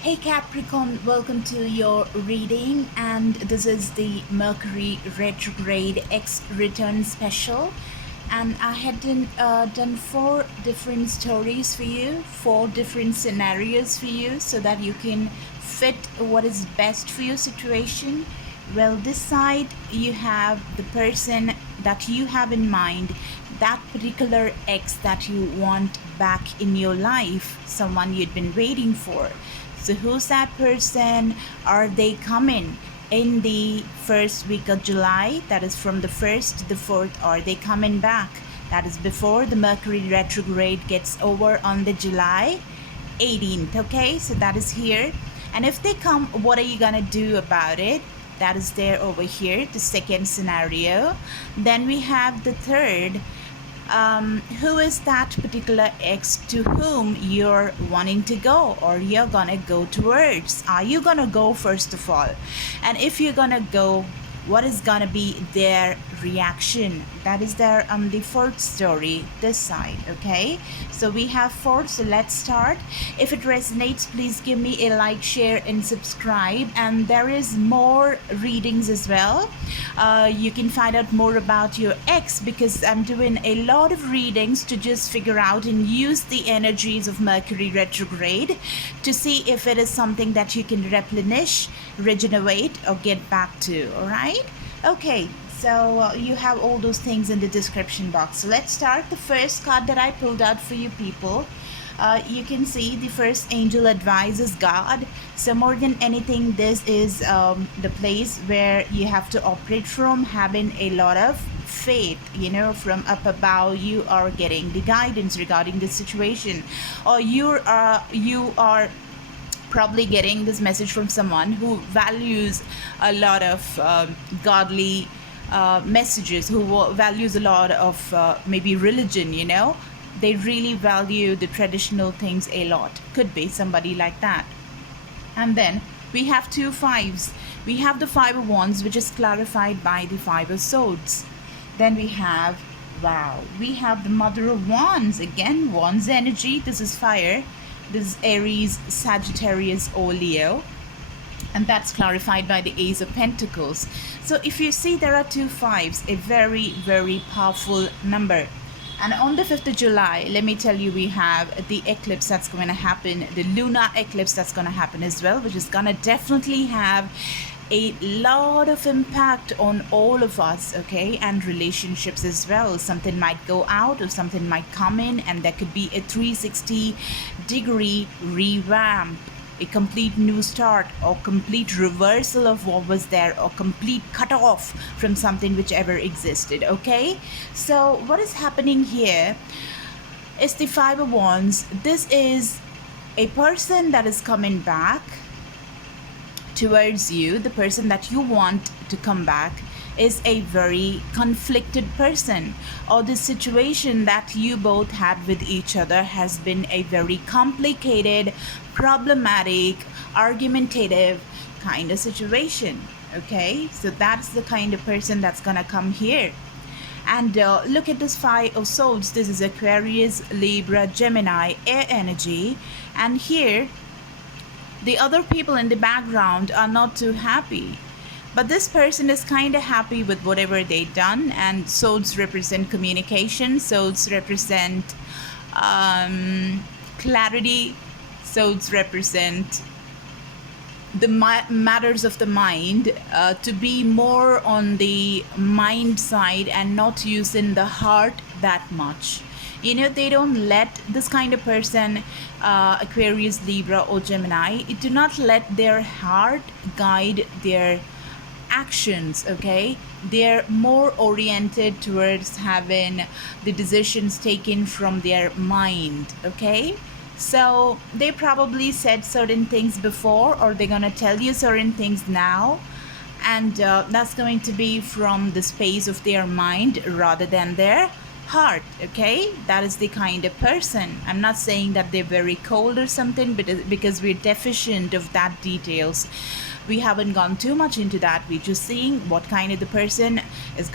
Hey Capricorn, welcome to your reading, and this is the Mercury retrograde X return special. And I had done four different stories for you, four different scenarios for you, so that you can fit what is best for your situation. Well, this side you have the person that you have in mind, that particular ex that you want back in your life, someone you'd been waiting for. So who's that person? Are they coming in the first week of July? That is from the 1st to the 4th. Are they coming back? That is before the Mercury retrograde gets over on the July 18th. Okay, so that is here. And if they come, what are you gonna do about it? That is there over here, the second scenario. Then we have the third. Who is that particular ex to whom you're wanting to go, or you're gonna go towards? Are you gonna go first of all? And if you're gonna go, what is gonna be their reaction? That is there on the fourth story, this side. Okay, so we have four, so let's start. If it resonates, please give me a like, share and subscribe. And there is more readings as well. You can find out more about your ex, because I'm doing a lot of readings to just figure out and use the energies of Mercury retrograde to see if it is something that you can replenish, regenerate or get back to. All right, okay, so you have all those things in the description box. So let's start. The first card that I pulled out for you people, you can see the first angel advises God. So more than anything, this is the place where you have to operate from, having a lot of faith, from up above. You are getting the guidance regarding the situation, or you are probably getting this message from someone who values a lot of godly messages, who values a lot of maybe religion. They really value the traditional things a lot. Could be somebody like that. And then we have two fives. We have the Five of Wands, which is clarified by the Five of Swords. Then we have, wow, we have the Mother of Wands. Again, Wands energy. This is fire. This is Aries, Sagittarius or Leo. And that's clarified by the Ace of Pentacles. So if you see, there are two fives, a very, very powerful number. And on the 5th of July, let me tell you, we have the eclipse that's going to happen, the lunar eclipse that's going to happen as well, which is going to definitely have a lot of impact on all of us, okay, and relationships as well. Something might go out or something might come in, and there could be a 360-degree revamp, a complete new start, or complete reversal of what was there, or complete cut off from something whichever existed. Okay, so what is happening here is the Five of Wands. This is a person that is coming back towards you. The person that you want to come back is a very conflicted person, or the situation that you both had with each other has been a very complicated, problematic, argumentative kind of situation. Okay, so that's the kind of person that's gonna come here. And look at this Five of Swords. This is Aquarius, Libra, Gemini, air energy. And here the other people in the background are not too happy, but this person is kind of happy with whatever they've done. And swords represent communication, swords represent clarity, swords represent the matters of the mind, to be more on the mind side and not using the heart that much. They don't let this kind of person, Aquarius, Libra or Gemini, it do not let their heart guide their actions. Okay, they're more oriented towards having the decisions taken from their mind. Okay, so they probably said certain things before, or they're gonna tell you certain things now, and that's going to be from the space of their mind rather than their heart. Okay, that is the kind of person. I'm not saying that they're very cold or something, but because we're deficient of that details, we haven't gone too much into that. We're just seeing what kind of a person is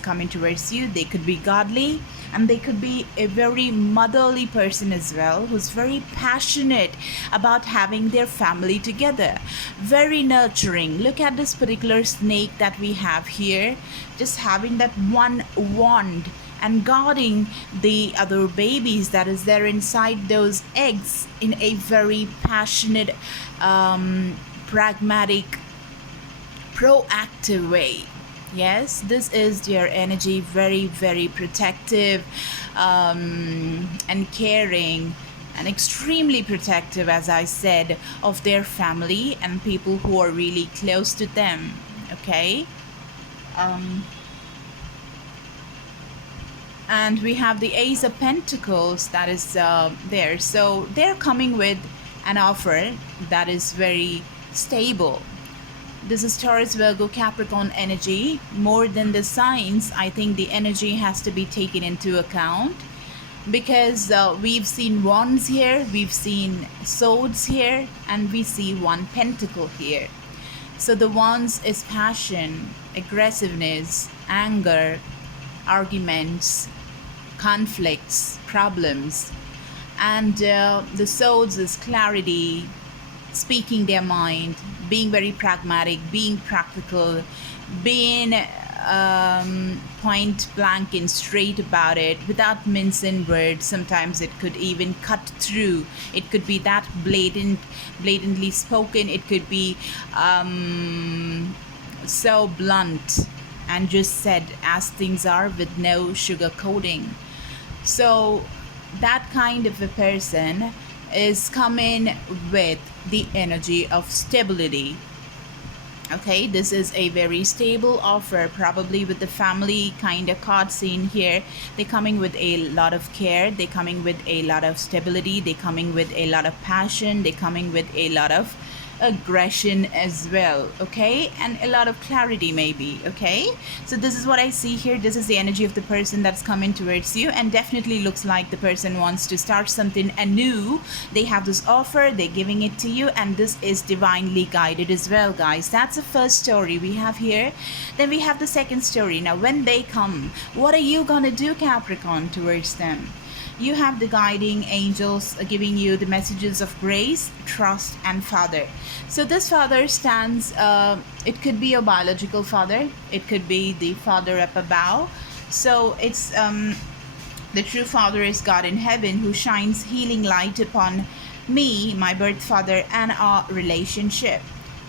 coming towards you. They could be godly, And they could be a very motherly person as well, who's very passionate about having their family together, very nurturing. Look at this particular snake that we have here, just having that one wand and guarding the other babies that is there inside those eggs in a very passionate, pragmatic, proactive way. Yes, this is their energy, very, very protective, and caring, and extremely protective, as I said, of their family and people who are really close to them. Okay. And we have the Ace of Pentacles that is there. So they're coming with an offer that is very stable. This is Taurus, Virgo, Capricorn energy. More than the signs, I think the energy has to be taken into account, because we've seen wands here, we've seen swords here, and we see one pentacle here. So the wands is passion, aggressiveness, anger, arguments, conflicts, problems. And the swords is clarity, speaking their mind, being very pragmatic, being practical, being point blank and straight about it, without mincing words. Sometimes it could even cut through. It could be that blatantly spoken. It could be so blunt and just said as things are, with no sugar coating. So that kind of a person is coming with the energy of stability. Okay, this is a very stable offer, probably with the family kind of card seen here. They're coming with a lot of care, they're coming with a lot of stability, they're coming with a lot of passion, they're coming with a lot of aggression as well. Okay, and a lot of clarity maybe. Okay, so this is what I see here. This is the energy of the person that's coming towards you, and definitely looks like the person wants to start something anew. They have this offer, they're giving it to you, and this is divinely guided as well, guys. That's the first story we have here. Then we have the second story. Now when they come, what are you gonna do, Capricorn, towards them? You have the guiding angels giving you the messages of grace, trust, and father. So this father stands, it could be your biological father, it could be the father up above. So it's the true father is God in heaven, who shines healing light upon me, my birth father, and our relationship.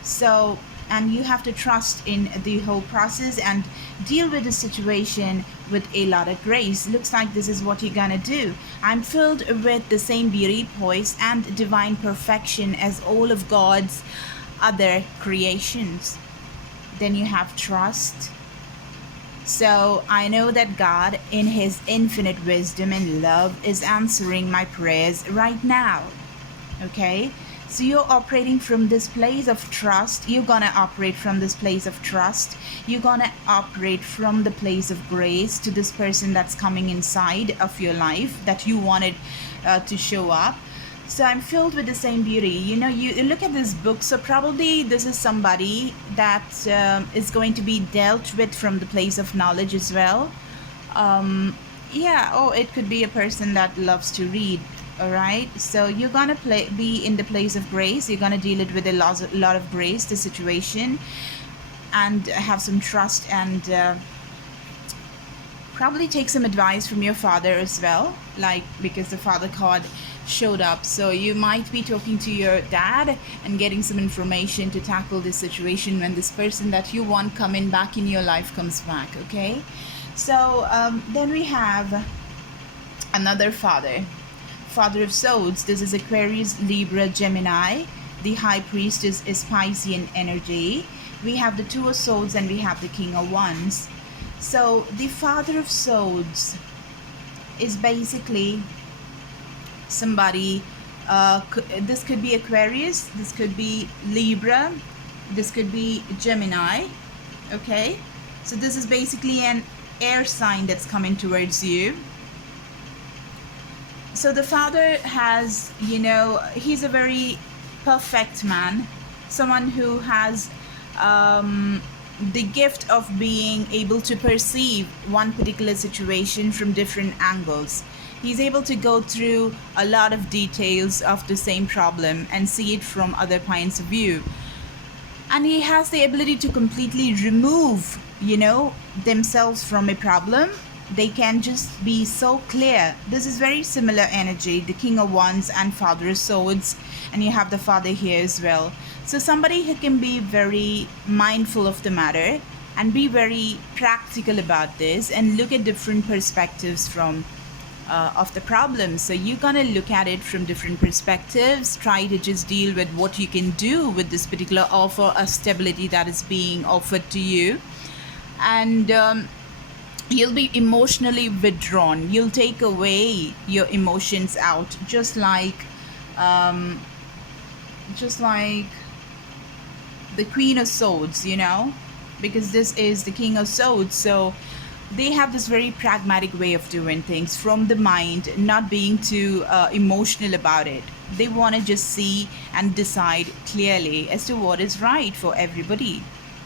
So, and you have to trust in the whole process and deal with the situation with a lot of grace. Looks like this is what you're gonna do. I'm filled with the same beauty, poise, and divine perfection as all of God's other creations. Then you have trust. So I know that God, in his infinite wisdom and love, is answering my prayers right now. Okay, so you're operating from this place of trust. You're gonna operate from this place of trust. You're gonna operate from the place of grace to this person that's coming inside of your life that you wanted to show up. So I'm filled with the same beauty. You know, you look at this book, so probably this is somebody that is going to be dealt with from the place of knowledge as well. Yeah, oh, it could be a person that loves to read. All right, so you're gonna be in the place of grace. You're gonna deal it with a lot of grace, the situation, and have some trust, and probably take some advice from your father as well, like, because the father card showed up. So you might be talking to your dad and getting some information to tackle this situation when this person that you want coming back in your life comes back. Okay, so then we have another father of swords. This is Aquarius, Libra, Gemini. The high priest is Piscean energy. We have the two of swords and we have the king of wands. So the father of swords is basically somebody, this could be Aquarius, this could be Libra, this could be Gemini. Okay, so this is basically an air sign that's coming towards you. So the father has, you know, he's a very perfect man, someone who has the gift of being able to perceive one particular situation from different angles. He's able to go through a lot of details of the same problem and see it from other points of view. And he has the ability to completely remove, themselves from a problem. They can just be so clear. This is very similar energy, the King of Wands and Father of Swords, and you have the Father here as well. So somebody who can be very mindful of the matter and be very practical about this and look at different perspectives from of the problem. So you're gonna look at it from different perspectives, try to just deal with what you can do with this particular offer of stability that is being offered to you. And you'll be emotionally withdrawn. You'll take away your emotions out, just like the Queen of Swords, because this is the King of Swords. So they have this very pragmatic way of doing things from the mind, not being too emotional about it. They want to just see and decide clearly as to what is right for everybody.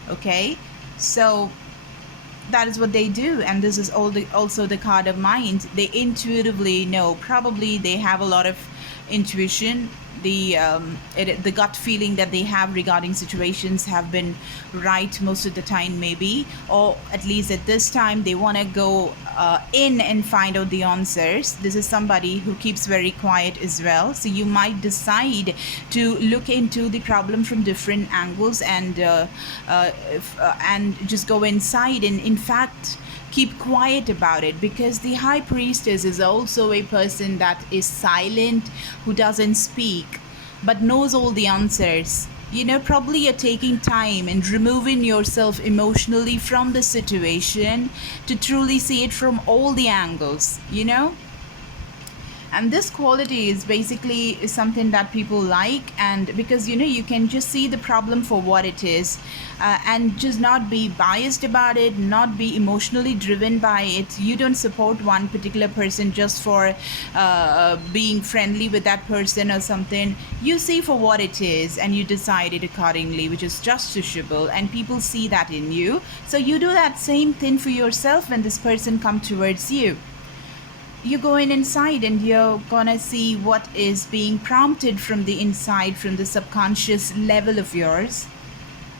Okay, so that is what they do, and this is also the card of mind. They intuitively know. Probably they have a lot of intuition. The gut feeling that they have regarding situations have been right most of the time, maybe, or at least at this time they want to go in and find out the answers. This is somebody who keeps very quiet as well, so you might decide to look into the problem from different angles and just go inside and in fact keep quiet about it, because the High Priestess is also a person that is silent, who doesn't speak but knows all the answers. Probably you're taking time and removing yourself emotionally from the situation to truly see it from all the angles. And this quality is basically something that people like, and because you can just see the problem for what it is, and just not be biased about it, not be emotionally driven by it. You don't support one particular person just for being friendly with that person or something. You see for what it is and you decide it accordingly, which is justiciable, and people see that in you. So you do that same thing for yourself when this person comes towards you. You're going inside and you're gonna see what is being prompted from the inside, from the subconscious level of yours.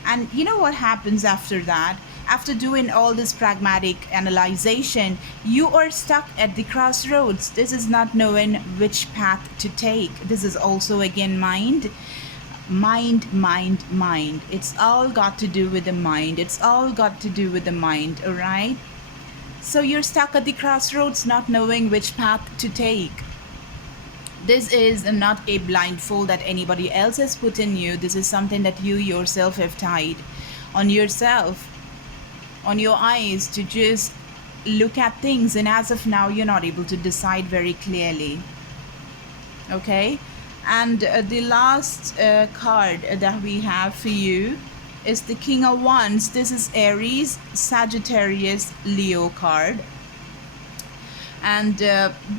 And you know what happens after that? After doing all this pragmatic analyzation, you are stuck at the crossroads. This is not knowing which path to take. This is also again mind. It's all got to do with the mind. All right? So you're stuck at the crossroads, not knowing which path to take. This is not a blindfold that anybody else has put in you. This is something that you yourself have tied on yourself, on your eyes, to just look at things. And as of now, you're not able to decide very clearly. Okay? And the last card that we have for you is the King of Wands. This is Aries, Sagittarius, Leo card. And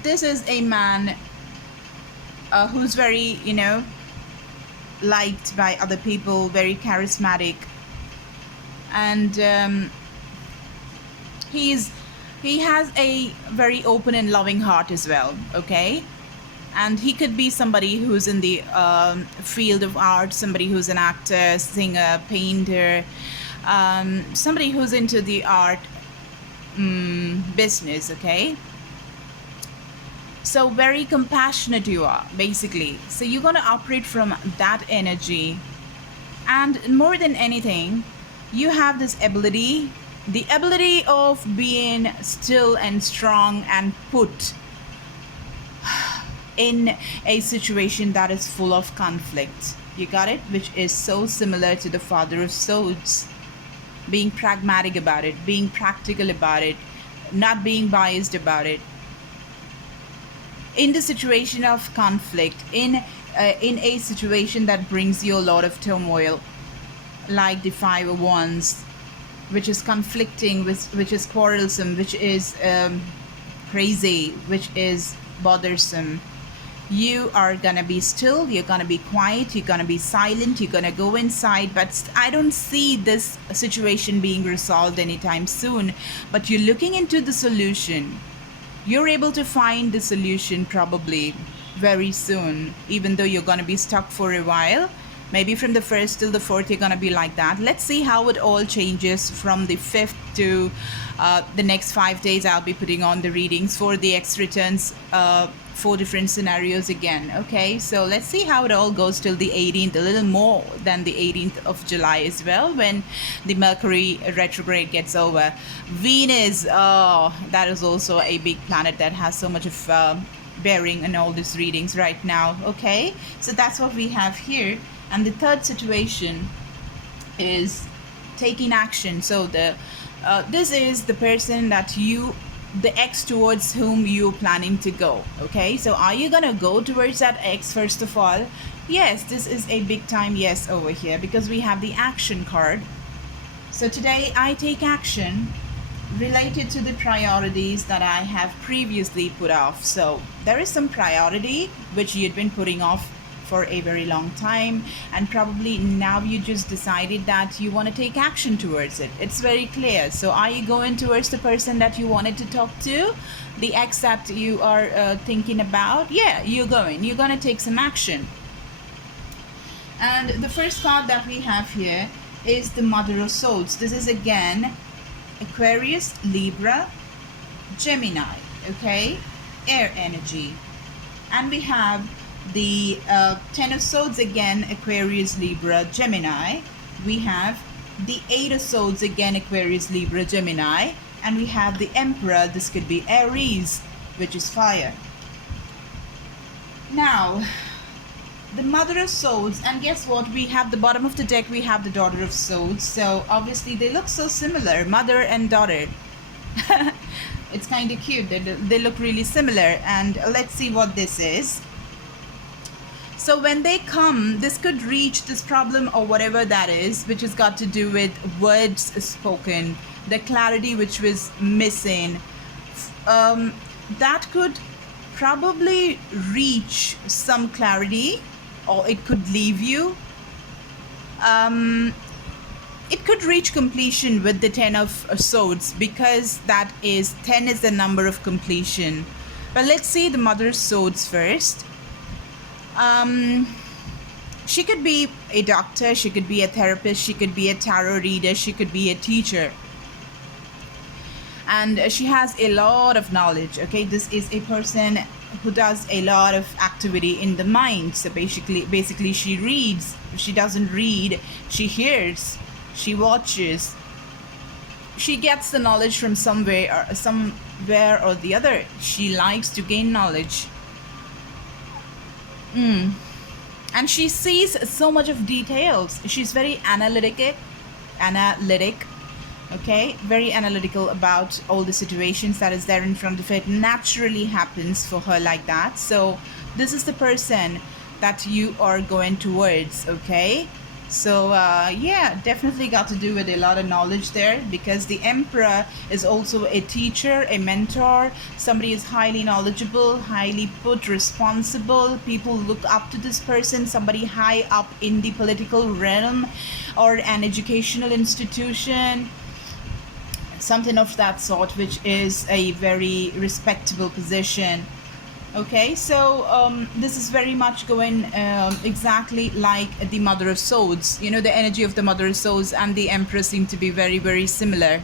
this is a man who's very, liked by other people, very charismatic. And he has a very open and loving heart as well, okay? And he could be somebody who's in the field of art, somebody who's an actor, singer, painter, somebody who's into the art business, okay? So very compassionate you are, basically. So you're going to operate from that energy. And more than anything, you have this ability, the ability of being still and strong and put in a situation that is full of conflict. You got it? Which is so similar to the Father of Swords. Being pragmatic about it, being practical about it, not being biased about it. In the situation of conflict, in a situation that brings you a lot of turmoil, like the Five of Wands, which is conflicting, which is quarrelsome, which is crazy, which is bothersome. You are gonna be still, you're gonna be quiet, you're gonna be silent, you're gonna go inside, but I don't see this situation being resolved anytime soon. But you're looking into the solution. You're able to find the solution probably very soon, even though you're gonna be stuck for a while. Maybe from the 1st till the 4th, you're gonna be like that. Let's see how it all changes from the 5th to the next 5 days. I'll be putting on the readings for the X returns, 4 different scenarios again. Okay, so let's see how it all goes till the 18th, a little more than the 18th of July as well, when the Mercury retrograde gets over. Venus, oh, that is also a big planet that has so much of bearing in all these readings right now. Okay, so that's what we have here. And the third situation is taking action. So this is the person that the X towards whom you're planning to go. Okay, so are you gonna go towards that X first of all? Yes, this is a big time yes over here, because we have the action card. So today I take action related to the priorities that I have previously put off. So there is some priority which you'd been putting off for a very long time, and probably now you just decided that you want to take action towards it. It's very clear. So are you going towards the person that you wanted to talk to, the ex that you are thinking about? Yeah, you're gonna take some action. And the first card that we have here is the Mother of Swords. This is again Aquarius, Libra, Gemini, okay, air energy. And we have the Ten of Swords again, Aquarius, Libra, Gemini. We have the Eight of Swords again, Aquarius, Libra, Gemini. And we have the Emperor. This could be Aries, which is fire. Now, the Mother of Swords, and guess what? We have the bottom of the deck, we have the Daughter of Swords. So obviously they look so similar, mother and daughter. It's kind of cute. They look really similar. And let's see what this is. So when they come, this could reach this problem or whatever that is, which has got to do with words spoken, the clarity which was missing. That could probably reach some clarity, or it could leave you. It could reach completion with the Ten of Swords, because 10 is the number of completion. But let's see the Mother of Swords first. She could be a doctor, she could be a therapist, she could be a tarot reader, she could be a teacher. And she has a lot of knowledge. Okay, this is a person who does a lot of activity in the mind. So basically she reads. If she doesn't read, she hears, she watches, she gets the knowledge from somewhere or the other. She likes to gain knowledge. And she sees so much of details. She's very analytic, okay, very analytical about all the situations that is there in front of it. Naturally happens for her like that. So this is the person that you are going towards, okay? So yeah, definitely got to do with a lot of knowledge there, because the Emperor is also a teacher, a mentor, somebody is highly knowledgeable, highly responsible. People look up to this person, somebody high up in the political realm or an educational institution, something of that sort, which is a very respectable position. Okay, so this is very much going exactly like the Mother of Swords. You know, the energy of the Mother of Swords and the Empress seem to be very, very similar.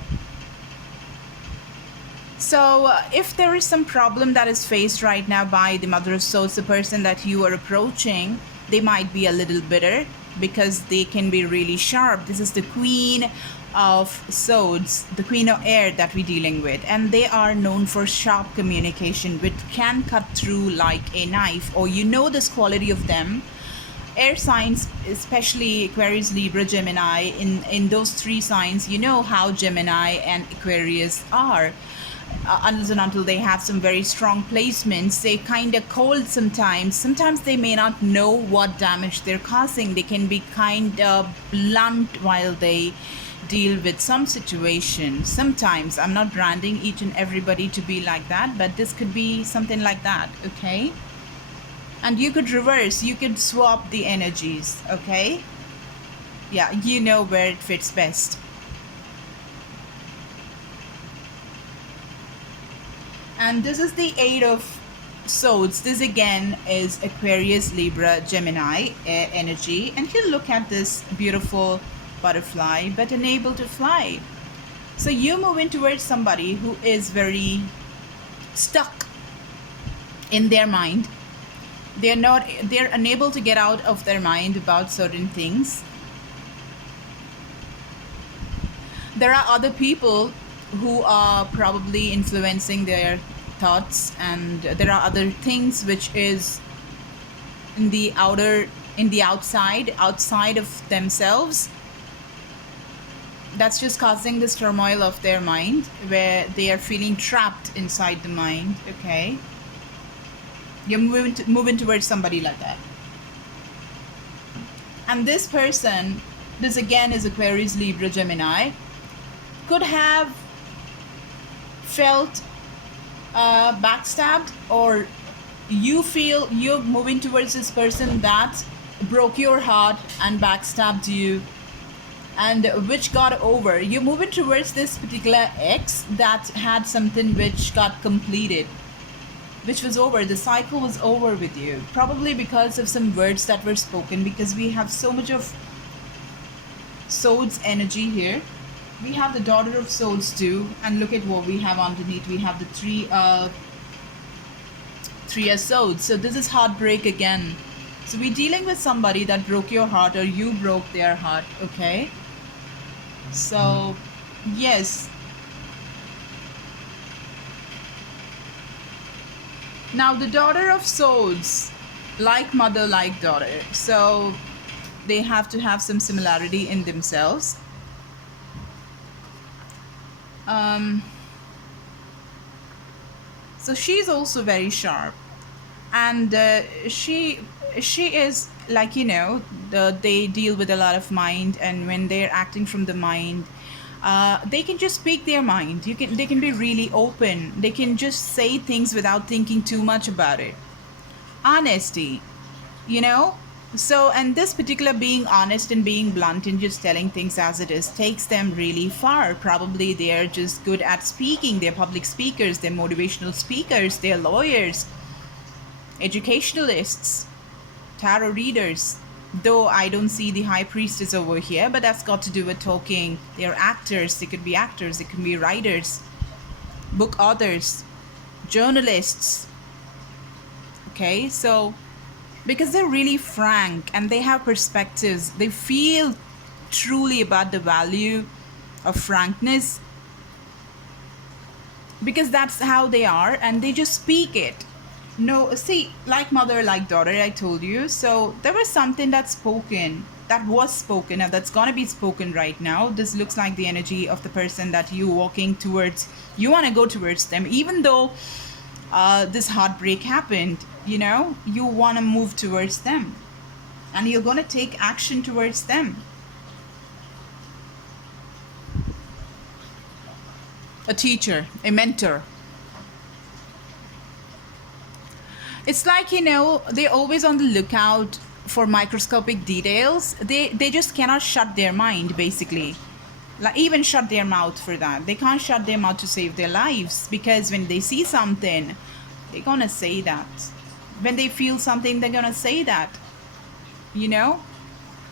So if there is some problem that is faced right now by the Mother of Swords, the person that you are approaching, they might be a little bitter, because they can be really sharp. This is the Queen of Swords, the Queen of Air that we're dealing with, and they are known for sharp communication, which can cut through like a knife. Or you know this quality of them. Air signs, especially Aquarius, Libra, Gemini, in those three signs, you know how Gemini and Aquarius are. Unless and until they have some very strong placements, they kind of cold sometimes. Sometimes they may not know what damage they're causing. They can be kind of blunt while they deal with some situation. Sometimes, I'm not branding each and everybody to be like that, but this could be something like that, okay? And you could reverse, you could swap the energies, okay? Yeah, you know where it fits best. And this is the Eight of Swords. This again is Aquarius, Libra, Gemini energy. And you look at this beautiful butterfly, but unable to fly. So you move in towards somebody who is very stuck in their mind. They're unable to get out of their mind about certain things. There are other people who are probably influencing their thoughts, and there are other things which is in the outside of themselves, that's just causing this turmoil of their mind, where they are feeling trapped inside the mind, okay? You're moving towards somebody like that. And this person, this again is Aquarius, Libra, Gemini, could have felt backstabbed, or you feel you're moving towards this person that broke your heart and backstabbed you, and which got over. You're moving towards this particular ex that had something which got completed, which was over. The cycle was over with you, probably because of some words that were spoken, because we have so much of Swords energy here. We have the Daughter of Swords too, and look at what we have underneath. We have the Three of Swords. So this is heartbreak again. So we're dealing with somebody that broke your heart, or you broke their heart, okay? So yes. Now the Daughter of Swords, like mother, like daughter. So they have to have some similarity in themselves. So she's also very sharp, and she is like, you know, they deal with a lot of mind, and when they're acting from the mind, they can just speak their mind. They can be really open. They can just say things without thinking too much about it. Honesty, you know. So, and this particular being honest and being blunt and just telling things as it is takes them really far. Probably they're just good at speaking. They're public speakers, they're motivational speakers, they're lawyers, educationalists, tarot readers. Though I don't see the High Priestess over here, but that's got to do with talking. They're actors, they could be actors, they could be writers, book authors, journalists. Okay, so because they're really frank and they have perspectives, they feel truly about the value of frankness, because that's how they are, and they just speak it. No, see, like mother, like daughter, I told you. So there was something that was spoken, and that's gonna be spoken right now. This looks like the energy of the person that you walking towards. You want to go towards them, even though this heartbreak happened. You know, you want to move towards them, and you're going to take action towards them. A teacher, a mentor. It's like, you know, they're always on the lookout for microscopic details. They just cannot shut their mind, basically. Like, even shut their mouth for that. They can't shut their mouth to save their lives, because when they see something, they're gonna say that. When they feel something, they're gonna say that, you know.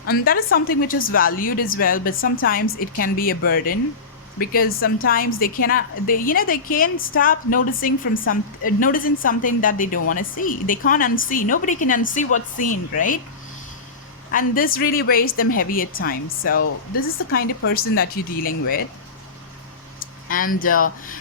And that is something which is valued as well, but sometimes it can be a burden, because sometimes they can't stop noticing something that they don't want to see. They can't unsee. Nobody can unsee what's seen, right? And this really weighs them heavy at times. So this is the kind of person that you're dealing with. And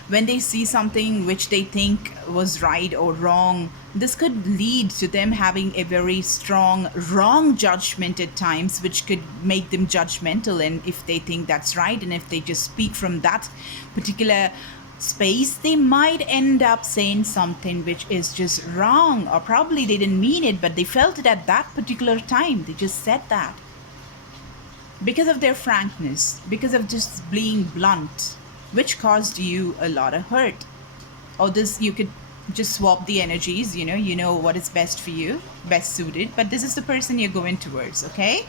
when they see something which they think was right or wrong, this could lead to them having a very strong wrong judgment at times, which could make them judgmental. And if they think that's right, and if they just speak from that particular space, they might end up saying something which is just wrong, or probably they didn't mean it, but they felt it at that particular time. They just said that because of their frankness, because of just being blunt, which caused you a lot of hurt. Or this, you could just swap the energies, you know what is best for you, best suited, but this is the person you're going towards, okay?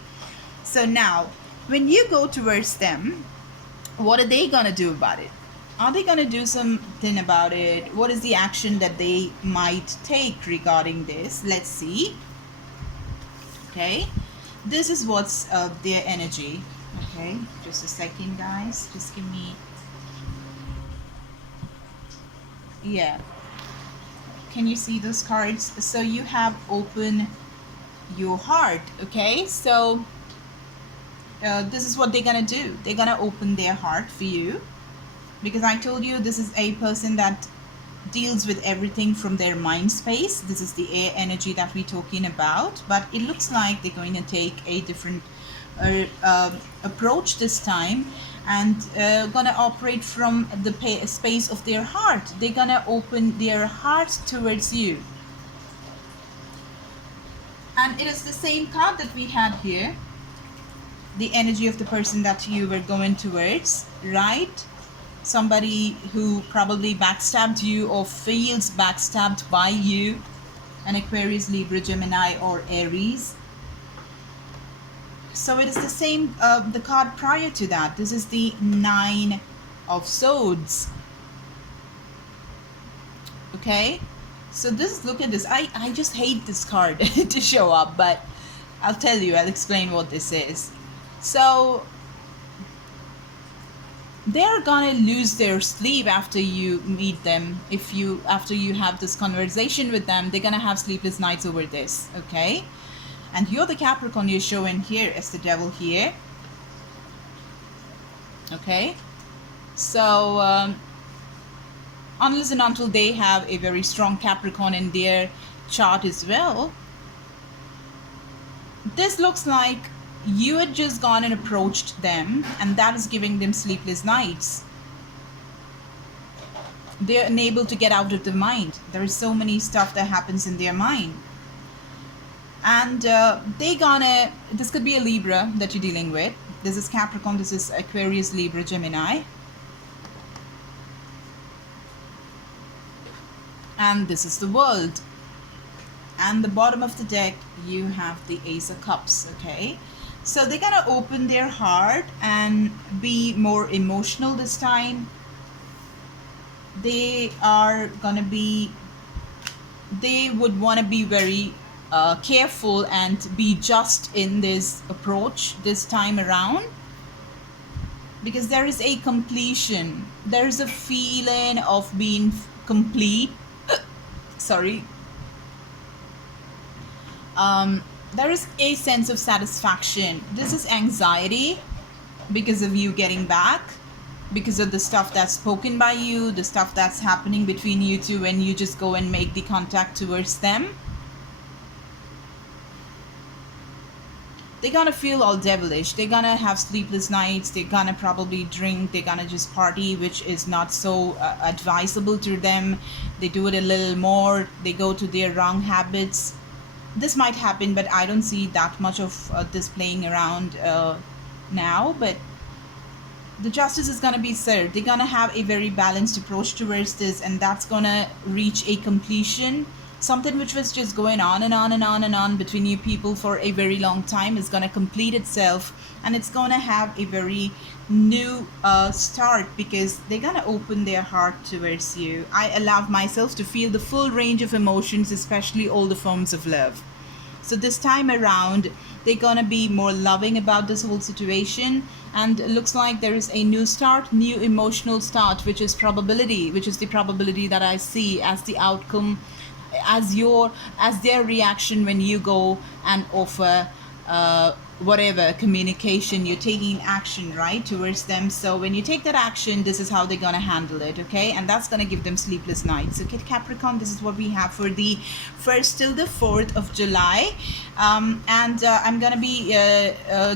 So now when you go towards them, what are they gonna do about it? Are they gonna do something about it? What is the action that they might take regarding this? Let's see. Okay, this is what's their energy. Okay, just a second, guys, just give me, yeah, can you see those cards? So you have open your heart. Okay, so this is what they're gonna do. They're gonna open their heart for you, because I told you this is a person that deals with everything from their mind space. This is the air energy that we're talking about, but it looks like they're going to take a different approach this time, and gonna operate from the space of their heart. They're gonna open their heart towards you, and it is the same card that we had here, the energy of the person that you were going towards, right? Somebody who probably backstabbed you or feels backstabbed by you, an Aquarius, Libra, Gemini, or Aries. So it is the same, the card prior to that. This is the Nine of Swords. Okay, so this, look at this. I just hate this card to show up, but I'll tell you, I'll explain what this is. So they're gonna lose their sleep after you meet them. After you have this conversation with them, they're gonna have sleepless nights over this. Okay, and you're the Capricorn, you're showing here as the Devil here. Okay, so unless and until they have a very strong Capricorn in their chart as well, this looks like you had just gone and approached them, and that is giving them sleepless nights. They're unable to get out of the mind. There is so many stuff that happens in their mind, and this could be a Libra that you're dealing with. This is Capricorn, this is Aquarius, Libra, Gemini, and this is the World. And the bottom of the deck, you have the Ace of Cups. Okay, so they're gonna open their heart and be more emotional this time. They would want to be very careful and be just in this approach this time around, because there is a completion. There is a feeling of being complete. Sorry. There is a sense of satisfaction. This is anxiety because of you getting back, because of the stuff that's spoken by you, the stuff that's happening between you two when you just go and make the contact towards them. They're gonna feel all devilish. They're gonna have sleepless nights. They're gonna probably drink. They're gonna just party, which is not so advisable to them. They do it a little more. They go to their wrong habits. This might happen, but I don't see that much of this playing around now. But the justice is going to be served. They're going to have a very balanced approach towards this, and that's going to reach a completion. Something which was just going on and on and on and on between you people for a very long time is going to complete itself, and it's going to have a very new start, because they're going to open their heart towards you. I allow myself to feel the full range of emotions, especially all the forms of love. So this time around, they're going to be more loving about this whole situation, and it looks like there is a new start, new emotional start, which is the probability that I see as the outcome, as their reaction when you go and offer whatever communication. You're taking action, right, towards them. So when you take that action, this is how they're gonna handle it. Okay, and that's gonna give them sleepless nights. Okay, Capricorn, this is what we have for the 1st till the 4th of July. And I'm gonna be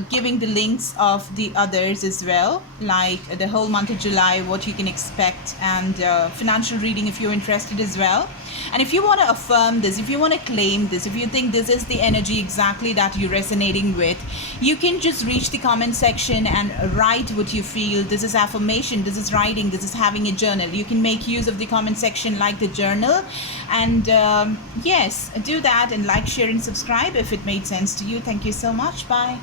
giving the links of the others as well, like the whole month of July, what you can expect, and financial reading if you're interested as well. And if you want to affirm this, if you want to claim this, if you think this is the energy exactly that you're resonating with, you can just reach the comment section and write what you feel. This is affirmation, this is writing, this is having a journal. You can make use of the comment section like the journal. And yes, do that, and like, share and subscribe if it made sense to you. Thank you so much. Bye.